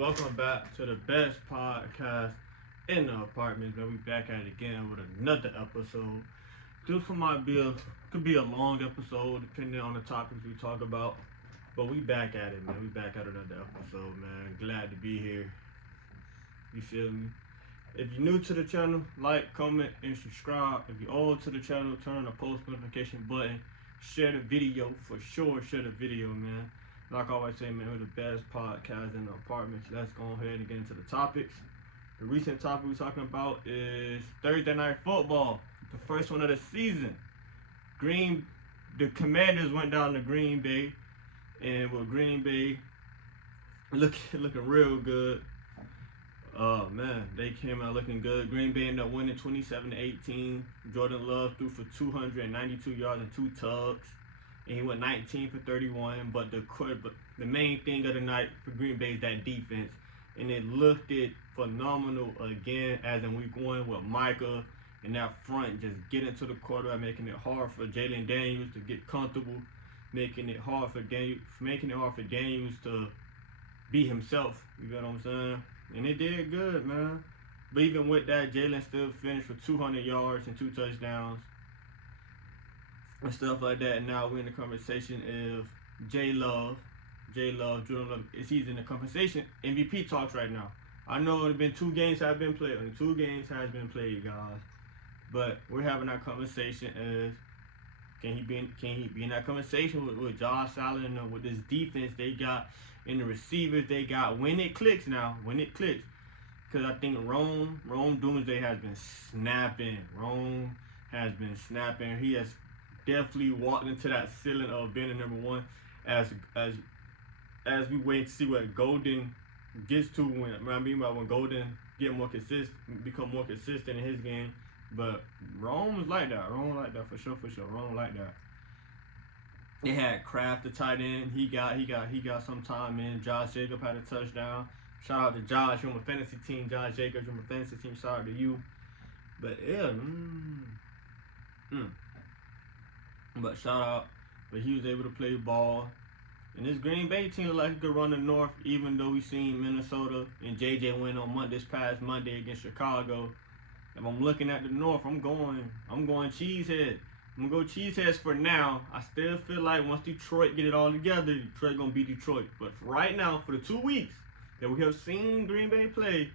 Welcome back to the best podcast in the apartment. Man, we back at it again with another episode. This one might be could be a long episode depending on the topics we talk about. But we back at it, man. We back at another episode, man. Glad to be here. You feel me? If you're new to the channel, like, comment, and subscribe. If you're old to the channel, turn on the post notification button. Share the video for sure. Share the video, man. Like I always say, man, we're the best podcast in the apartments. Let's go ahead and get into the topics. The recent topic we're talking about is Thursday night football, the first one of the season. The Commanders went down to Green Bay, and with Green Bay looking real good. Oh man, they came out looking good. Green Bay ended up winning 27-18. Jordan Love threw for 292 yards and 2 tugs. And he went 19 for 31. But the main thing of the night for Green Bay is that defense. And it looked phenomenal again, as in week 1 with Micah and that front just getting to the quarterback, making it hard for Jalen Daniels to get comfortable, making it hard for Daniels to be himself. You know what I'm saying? And it did good, man. But even with that, Jalen still finished with 200 yards and 2 touchdowns and stuff like that. And now we're in the conversation of Jordan Love, he's in the conversation. MVP talks right now. I know it's been 2 games have been played. Only 2 games has been played, guys. But we're having that conversation as can he be in that conversation with Josh Allen and with this defense they got and the receivers they got when it clicks now, because I think Rome Doomsday has been snapping. Rome has been snapping. He has definitely walked into that ceiling of being the number 1 as we wait to see what Golden gets to when Golden become more consistent in his game. But Rome like that for sure. Rome like that. They had Kraft, the tight end. He got some time in. Josh Jacobs had a touchdown. Shout out to Josh. You're on my fantasy team. Josh Jacobs, you're on my fantasy team. Shout out to you. But yeah, but shout out. But he was able to play ball. And this Green Bay team looked like it could run the North, even though we seen Minnesota and JJ win on this past Monday against Chicago. If I'm looking at the North, I'm going Cheesehead. I'm gonna go Cheeseheads for now. I still feel like once Detroit get it all together, Detroit gonna beat Detroit. But for right now, for the 2 weeks that we have seen Green Bay play,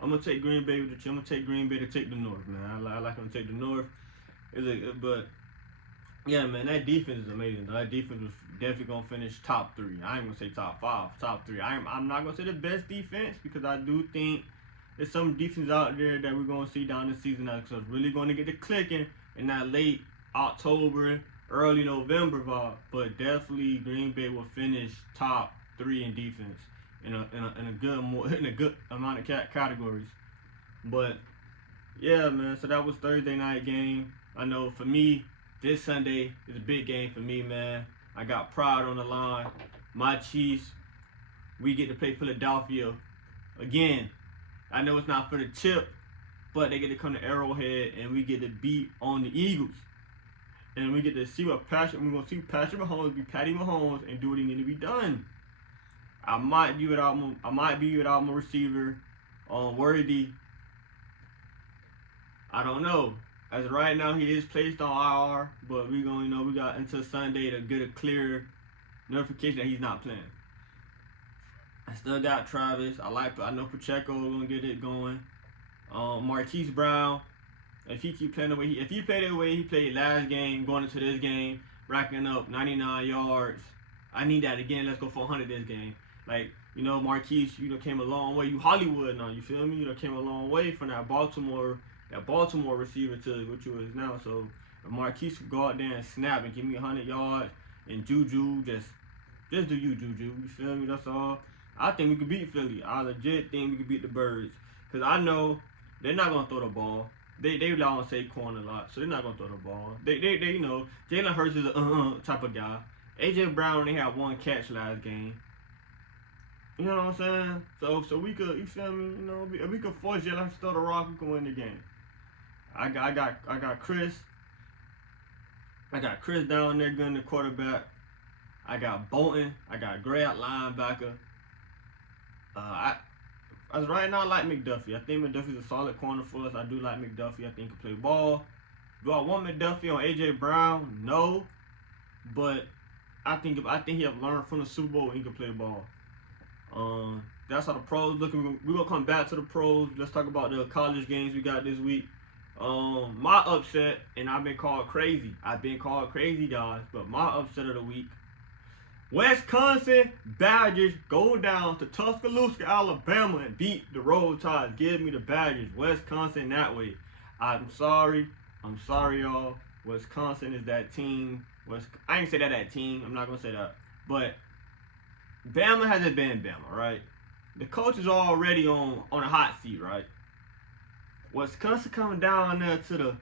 I'm gonna take Green Bay to take the North, man. I like them to take the North. But yeah, man, that defense is amazing. That defense was definitely gonna finish top 3. I ain't gonna say top 5, top 3. I'm not gonna say the best defense, because I do think there's some defense out there that we're gonna see down the season that's really gonna get it clicking in that late October, early November vibe. But definitely Green Bay will finish top 3 in defense in a good amount of categories. But yeah, man. So that was Thursday night game. I know for me, this Sunday is a big game for me, man. I got pride on the line. My Chiefs, we get to play Philadelphia again. I know it's not for the chip, but they get to come to Arrowhead and we get to beat on the Eagles. And we get to see we're gonna see Patrick Mahomes be Patty Mahomes and do what he need to be done. I might be without my receiver on Worthy. I don't know. As of right now, he is placed on IR, but we got until Sunday to get a clear notification that he's not playing. I still got Travis. I know Pacheco is gonna get it going. Marquise Brown, if he keep playing if he played the way he played last game, going into this game, racking up 99 yards, I need that again. Let's go for 100 this game. Marquise, came a long way. You Hollywood now, you feel me? Came a long way from that Baltimore receiver to what you is now. So if Marquise could go out there and snap and give me 100 yards, and Juju just do you, Juju. You feel me? That's all. I think we could beat Philly. I legit think we could beat the Birds, because I know they're not gonna throw the ball. They rely on Saquon a lot, so they're not gonna throw the ball. They Jalen Hurts is a type of guy. AJ Brown only had 1 catch last game. You know what I'm saying? So we could, you feel me? If we could force Jalen to throw the rock, we can win the game. I got Chris. I got Chris down there gunning the quarterback. I got Bolton. I got Gray at linebacker. As right now, I like McDuffie. I think McDuffie's a solid corner for us. I do like McDuffie. I think he can play ball. Do I want McDuffie on AJ Brown? No, but I think he have learned from the Super Bowl and he can play ball. That's how the pros looking. We're gonna come back to the pros. Let's talk about the college games we got this week. My upset, and I've been called crazy. I've been called crazy, guys. But my upset of the week: Wisconsin Badgers go down to Tuscaloosa, Alabama, and beat the Roll Tide. Give me the Badgers. Wisconsin that way. I'm sorry, y'all. Wisconsin is that team. I ain't say that team. I'm not gonna say that. But Bama hasn't been Bama, right? The coach is already on a hot seat, right? Wisconsin coming down there to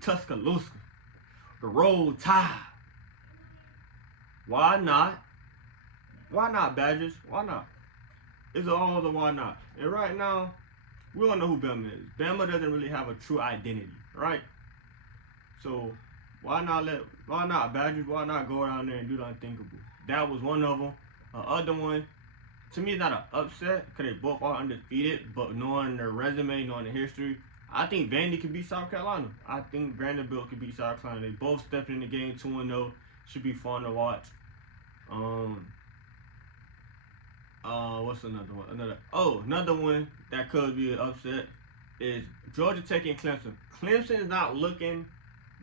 Tuscaloosa, the Roll Tide. Why not? Why not, Badgers? Why not? It's all the why not. And right now, we don't know who Bama is. Bama doesn't really have a true identity, right? So why not Badgers? Why not go down there and do the unthinkable? That was one of them. The other one, to me, it's not an upset because they both are undefeated. But knowing their resume, knowing their history, I think Vandy could beat South Carolina. I think Vanderbilt could beat South Carolina. They both stepped in the game 2-0. Should be fun to watch. What's another one? Another one that could be an upset is Georgia Tech and Clemson. Clemson is not looking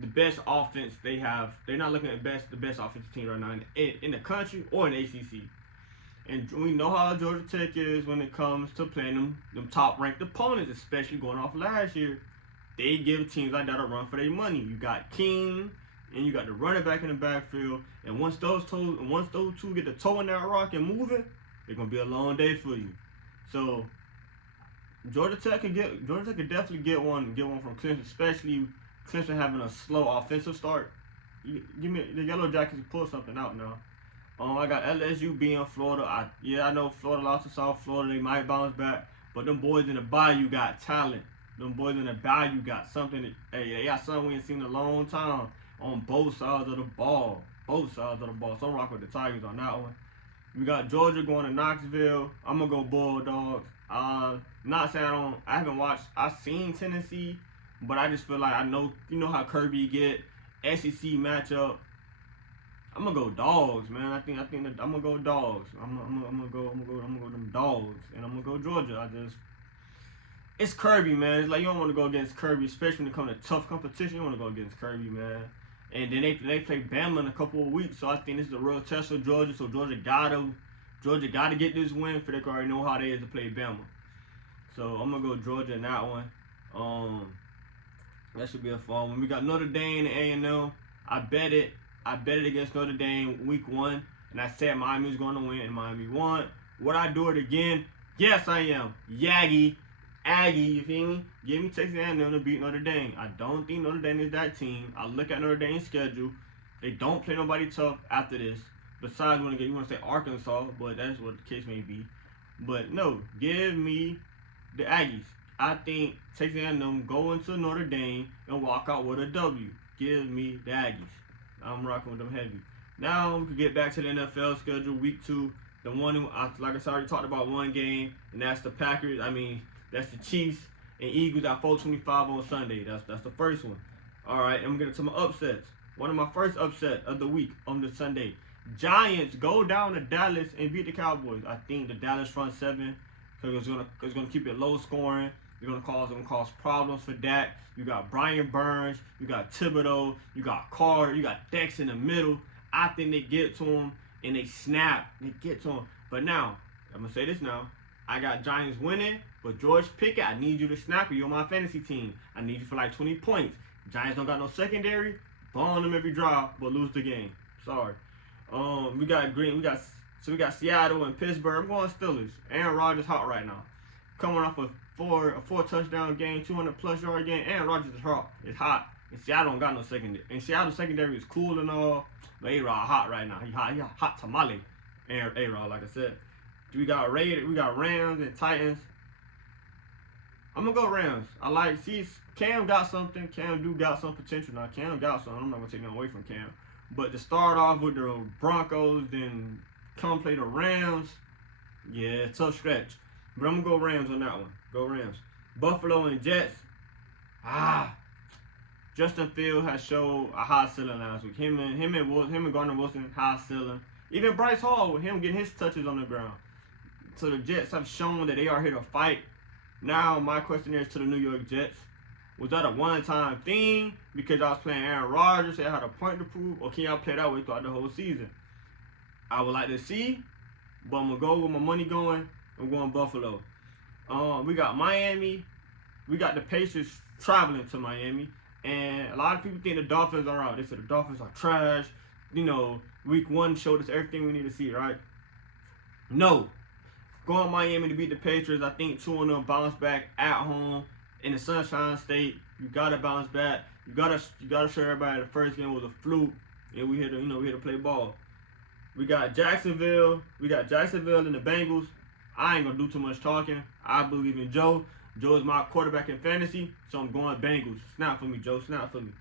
the best offense they have. They're not looking at the best offensive team right now in the country or in the ACC. And we know how Georgia Tech is when it comes to playing them top-ranked opponents, especially going off last year. They give teams like that a run for their money. You got King, and you got the running back in the backfield. And once those two get the toe in that rock and moving, it's gonna be a long day for you. So Georgia Tech could definitely get one from Clemson, especially Clemson having a slow offensive start. Give me the Yellow Jackets to pull something out now. I got LSU being Florida. I know Florida lost to South Florida. They might bounce back, but them boys in the Bayou got talent. Them boys in the Bayou got something. They got something we ain't seen in a long time on both sides of the ball. So I'm rocking with the Tigers on that one. We got Georgia going to Knoxville. I'm gonna go Bulldogs. Not saying I haven't watched. I've seen Tennessee, but I just feel like I know. You know how Kirby get SEC matchup. I'm gonna go Dogs, man. I think that I'm gonna go Dogs. I'm gonna go them Dogs, and I'm gonna go Georgia. It's Kirby, man. It's like you don't want to go against Kirby, especially when it comes to tough competition. You want to go against Kirby, man. And then they play Bama in a couple of weeks, so I think this is a real test for Georgia. So Georgia gotta get this win for they already know how they is to play Bama. So I'm gonna go Georgia in that one. That should be a fun one. We got Notre Dame and A&M. I bet it against Notre Dame week 1, and I said Miami's going to win, and Miami won. Would I do it again? Yes, I am. Aggie, you feel me? Give me Texas A&M to beat Notre Dame. I don't think Notre Dame is that team. I look at Notre Dame's schedule. They don't play nobody tough after this. Besides, you want to say Arkansas, but that's what the case may be. But no, give me the Aggies. I think Texas A&M go into Notre Dame and walk out with a W. Give me the Aggies. I'm rocking with them heavy. Now we can get back to the NFL schedule, week 2. The one, like I already talked about one game, and that's the Packers. That's the Chiefs and Eagles at 4:25 on Sunday. That's the first one. All right, and we're getting to my upsets. One of my first upset of the week on the Sunday. Giants go down to Dallas and beat the Cowboys. I think the Dallas front seven, because it's gonna keep it low scoring. It's gonna cause problems for Dak. You got Brian Burns, you got Thibodeau, you got Carter, you got Dex in the middle. I think they get to him and they snap. They get to him. But now, I'm gonna say this now. I got Giants winning, but George Pickett, I need you to snap. You're on my fantasy team. I need you for like 20 points. Giants don't got no secondary. Bomb them every drive, but lose the game. Sorry. We got Seattle and Pittsburgh. I'm going Steelers. Aaron Rodgers hot right now. Coming off a four touchdown game, 200+ yard game. Aaron Rodgers is hot. It's hot. And Seattle don't got no secondary. And Seattle secondary is cool and all. But A-Rod hot right now. He hot tamale. A-Rod, like I said. We got Rams and Titans. I'm gonna go Rams. Cam got something. Cam got some potential now. Cam got something. I'm not gonna take nothing away from Cam. But to start off with the Broncos, then come play the Rams, yeah, tough stretch. But I'm going to go Rams on that one. Go Rams. Buffalo and Jets. Justin Fields has showed a high ceiling last week. Him and Gardner Wilson, high ceiling. Even Bryce Hall, with him getting his touches on the ground. So the Jets have shown that they are here to fight. Now my question is to the New York Jets. Was that a one-time thing because I was playing Aaron Rodgers, I had a point to prove, or can y'all play that way throughout the whole season? I would like to see, but I'm going to go with my money going. I'm going Buffalo. We got Miami. We got the Pacers traveling to Miami. And a lot of people think the Dolphins are out. They said the Dolphins are trash. You know, week 1 showed us everything we need to see, right? No. Going Miami to beat the Patriots. I think 2-0 bounce back at home in the Sunshine State. You gotta bounce back. You gotta show everybody the first game was a fluke, and we here to play ball. We got Jacksonville. We got Jacksonville and the Bengals. I ain't gonna do too much talking. I believe in Joe. Joe is my quarterback in fantasy, so I'm going Bengals. Snap for me, Joe. Snap for me.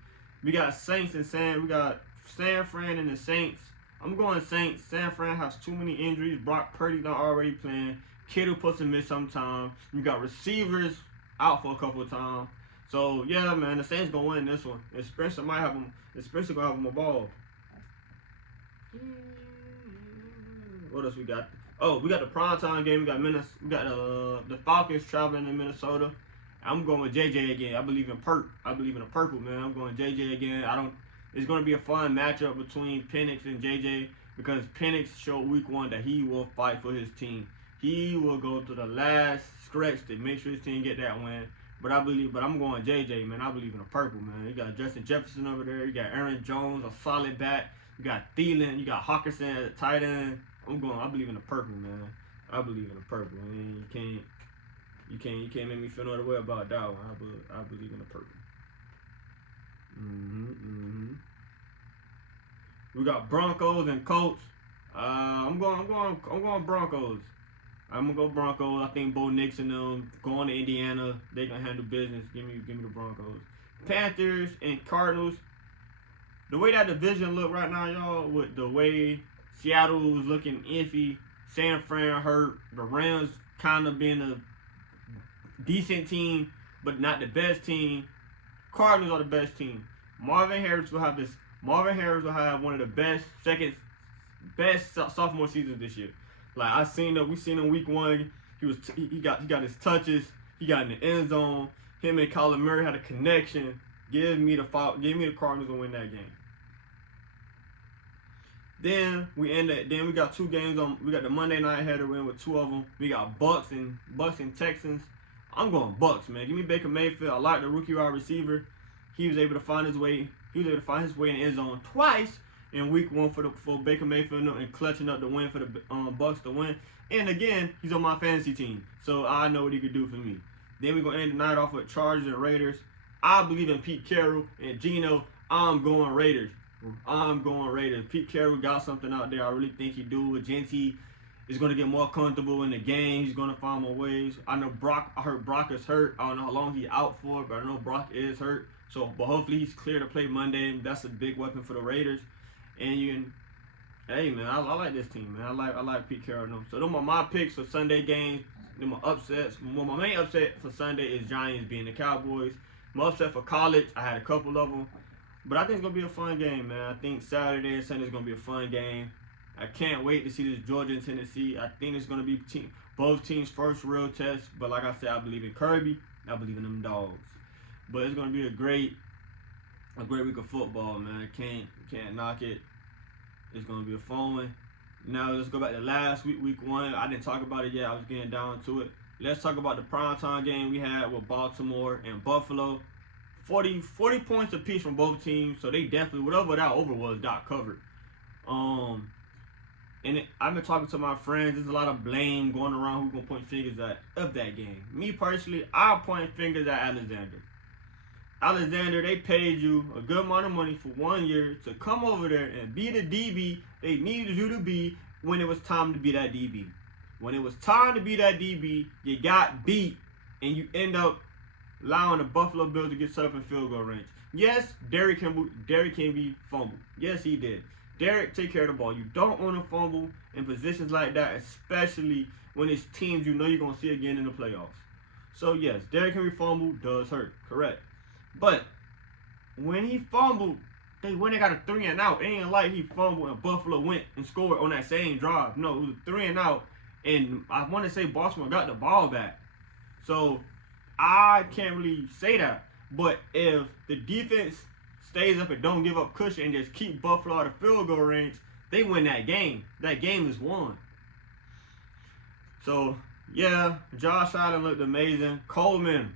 We got Saints and San. We got San Fran and the Saints. I'm going Saints. San Fran has too many injuries. Brock Purdy not already playing. Kittle puts him in sometime. You got receivers out for a couple of times. So yeah, man, the Saints gonna win this one. And Spencer might have him. And Spencer gonna have him a ball. What else we got? Oh, we got the primetime game. We got the Falcons traveling in Minnesota. I'm going with JJ again. I believe in the purple, man. I'm going JJ again. It's going to be a fun matchup between Penix and JJ because Penix showed week 1 that he will fight for his team. He will go to the last stretch to make sure his team get that win. But I'm going JJ, man. I believe in the purple, man. You got Justin Jefferson over there. You got Aaron Jones, a solid back. You got Thielen. You got Hawkinson at the tight end. I believe in the purple, man. I believe in the purple. Man. You can't make me feel no other way about that one. I believe in the purple. We got Broncos and Colts. I'm going Broncos. I'm gonna go Broncos. I think Bo Nix and them going to Indiana, they can handle business. Give me the Broncos. Panthers and Cardinals. The way that division look right now, y'all, with the way Seattle was looking iffy, San Fran hurt, the Rams kind of being a decent team, but not the best team. Cardinals are the best team. Marvin Harris will have one of the best sophomore seasons this year. Like we seen him week 1. He got his touches. He got in the end zone. Him and Kyler Murray had a connection. Give me the Cardinals to win that game. Then we got 2 games on. We got the Monday night header win with 2 of them. We got Bucks and Texans. I'm going Bucks, man. Give me Baker Mayfield. I like the rookie wide receiver. He was able to find his way. He was able to find his way in the end zone twice in week 1 for Baker Mayfield and clutching up the win for the Bucks to win. And again, he's on my fantasy team, so I know what he could do for me. Then we're gonna end the night off with Chargers and Raiders. I believe in Pete Carroll and Geno. I'm going Raiders. Pete Carroll got something out there. I really think he do. Genty is going to get more comfortable in the game. He's going to find more ways. I heard Brock is hurt. I don't know how long he's out for, but I know Brock is hurt. But hopefully he's clear to play Monday. That's a big weapon for the Raiders. And hey man, I like this team, man. I like Pete Carroll and them. So those are my picks for Sunday games. Then my upsets. Well, my main upset for Sunday is Giants being the Cowboys. My upset for college, I had a couple of them. But I think it's going to be a fun game, man. I think Saturday and Sunday is going to be a fun game. I can't wait to see this Georgia and Tennessee. I think it's going to be both teams' first real test. But like I said, I believe in Kirby. I believe in them dogs. But it's going to be a great week of football, man. Can't knock it. It's going to be a fun one. Now let's go back to last week, week 1. I didn't talk about it yet. I was getting down to it. Let's talk about the primetime game we had with Baltimore and Buffalo. 40 points apiece from both teams, so they definitely, whatever that over was, got covered. I've been talking to my friends. There's a lot of blame going around who's going to point fingers at of that game. Me personally, I'll point fingers at Alexander. Alexander, they paid you a good amount of money for 1 year to come over there and be the DB they needed you to be when it was time to be that DB. When it was time to be that DB, you got beat, and you end up allowing the Buffalo Bills to get set up in field goal range. Yes, Derrick can be fumbled. Yes, he did. Derrick, take care of the ball. You don't want to fumble in positions like that, especially when it's teams you know you're gonna see again in the playoffs. So yes, Derrick Henry fumble does hurt, correct. But when he fumbled, they went and got a 3-and-out. It ain't like he fumbled and Buffalo went and scored on that same drive. No, it was a 3-and-out, and I want to say Baltimore got the ball back. So I can't really say that. But if the defense stays up and don't give up cushion and just keep Buffalo out of field goal range, they win that game. That game is won. So yeah, Josh Allen looked amazing. Coleman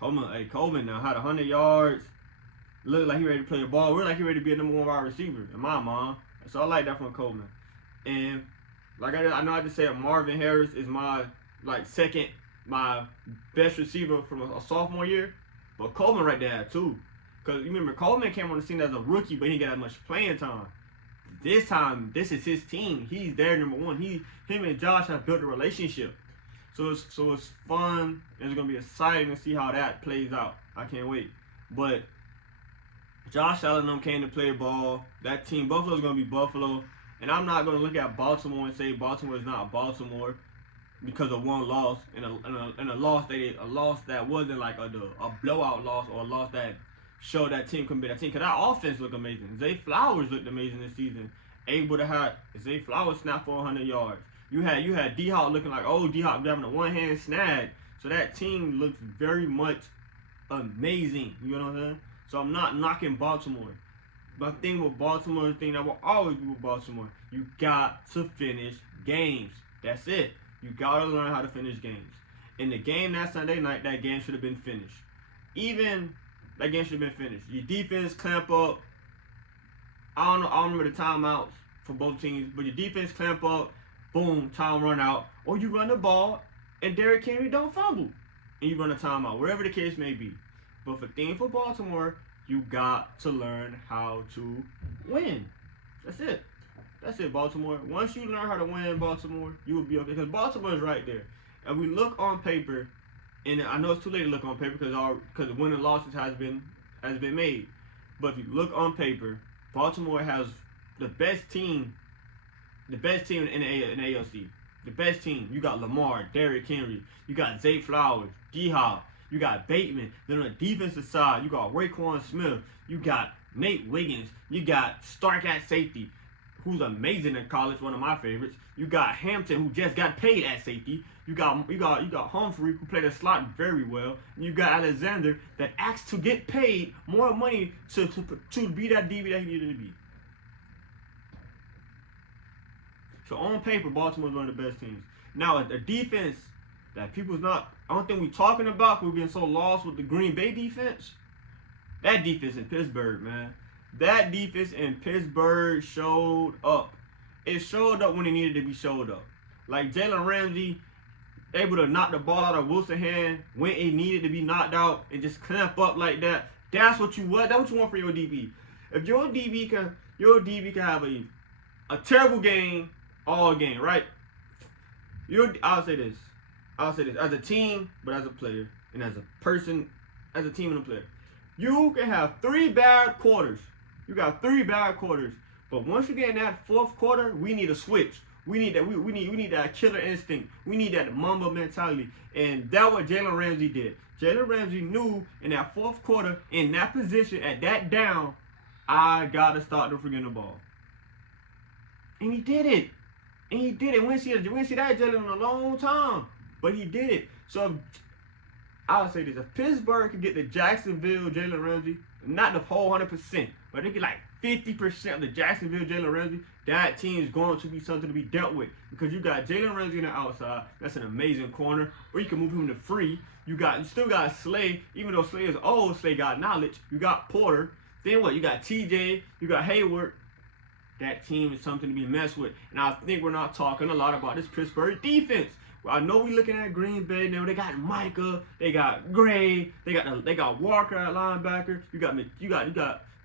now had 100 yards. Looked like he ready to play the ball. Looked like he ready to be a number 1 wide receiver in my mind. So I like that from Coleman. And like I know I just said Marvin Harris is my my best receiver from a sophomore year. But Coleman right there too. Because you remember Coleman came on the scene as a rookie, but he didn't get that much playing time. This time, this is his team. He's their number 1. Him and Josh have built a relationship. So it's fun. It's gonna be exciting to see how that plays out. I can't wait. But Josh Allen came to play ball. That team, Buffalo's gonna be Buffalo. And I'm not gonna look at Baltimore and say Baltimore is not Baltimore because of one loss and a loss that wasn't like a blowout loss or a loss that showed that team can be that team. Cause that offense looked amazing. Zay Flowers looked amazing this season. Able to have Zay Flowers snap for 100 yards. You had D-Hop looking like D-Hop grabbing a one-hand snag. So that team looks very much amazing. You know what I'm saying? So I'm not knocking Baltimore. But the thing with Baltimore, the thing that will always be with Baltimore, you got to finish games. That's it. You got to learn how to finish games. In the game that Sunday night, that game should have been finished. That game should have been finished. Your defense clamp up. I don't remember the timeouts for both teams, but your defense clamp up, boom, time run out. Or you run the ball, and Derrick Henry don't fumble. And you run a timeout, wherever the case may be. But for Baltimore, you got to learn how to win. That's it, Baltimore. Once you learn how to win Baltimore, you will be okay. Because Baltimore is right there. And we look on paper, and I know it's too late to look on paper because the winning losses has been made. But if you look on paper, Baltimore has the best team in the AFC. The best team. You got Lamar, Derrick Henry. You got Zay Flowers, D-Hop. You got Bateman. Then on the defensive side, you got Raekwon Smith. You got Nate Wiggins. You got Stark at safety, who's amazing in college, one of my favorites. You got Hampton, who just got paid at safety. You got Humphrey, who played a slot very well. And you got Alexander, that asked to get paid more money to be that DB that he needed to be. So on paper, Baltimore's one of the best teams. Now, a defense that I don't think we're talking about, we've been so lost with the Green Bay defense. That defense in Pittsburgh, man. That defense in Pittsburgh showed up. It showed up when it needed to be showed up. Like Jalen Ramsey, able to knock the ball out of Wilson's hand when it needed to be knocked out and just clamp up like that. That's what you want. That's what you want for your DB. If your DB can have a terrible game all game, right? I'll say this as a team, but as a player, and as a person, as a team and a player. You can have 3 bad quarters. You got 3 bad quarters. But once you get in that 4th quarter, we need a switch. We need that. We need that killer instinct. We need that Mamba mentality. And that's what Jalen Ramsey did. Jalen Ramsey knew in that 4th quarter, in that position, at that down, I gotta start to forget the ball. And he did it. We didn't see that Jalen in a long time. But he did it. So I'll say this: if Pittsburgh could get the Jacksonville Jalen Ramsey, not the whole 100%, but they get like 50% of the Jacksonville Jalen Ramsey, that team is going to be something to be dealt with. Because you got Jalen Ramsey on the outside, that's an amazing corner. Or you can move him to free. You still got Slay, even though Slay is old, Slay got knowledge. You got Porter. Then what? You got TJ, you got Hayward. That team is something to be messed with. And I think we're not talking a lot about this Pittsburgh defense. I know we're looking at Green Bay now. They got Micah, they got Gray, they got Walker at linebacker. You got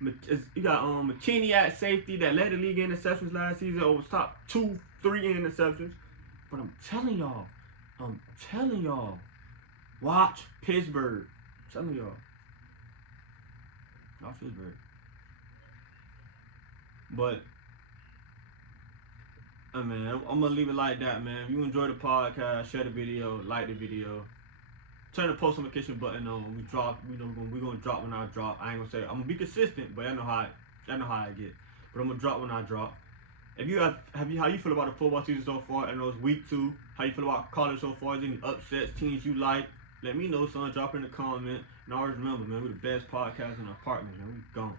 McKinney at safety that led the league in interceptions last season. Over top 2-3 interceptions. But I'm telling y'all, watch Pittsburgh. I'm telling y'all, watch Pittsburgh. But Man, I'm gonna leave it like that, man. If you enjoy the podcast, share the video, like the video, turn the post notification button on. When we drop, we're gonna drop when I drop. I ain't gonna say I'm gonna be consistent, but I know how I get. But I'm gonna drop when I drop. If you have you how you feel about the football season so far? I know it's week 2. How you feel about college so far? Is there any upsets, teams you like? Let me know, son. Drop in the comment. And always remember, man, we're the best podcast in the apartment, man. We gone.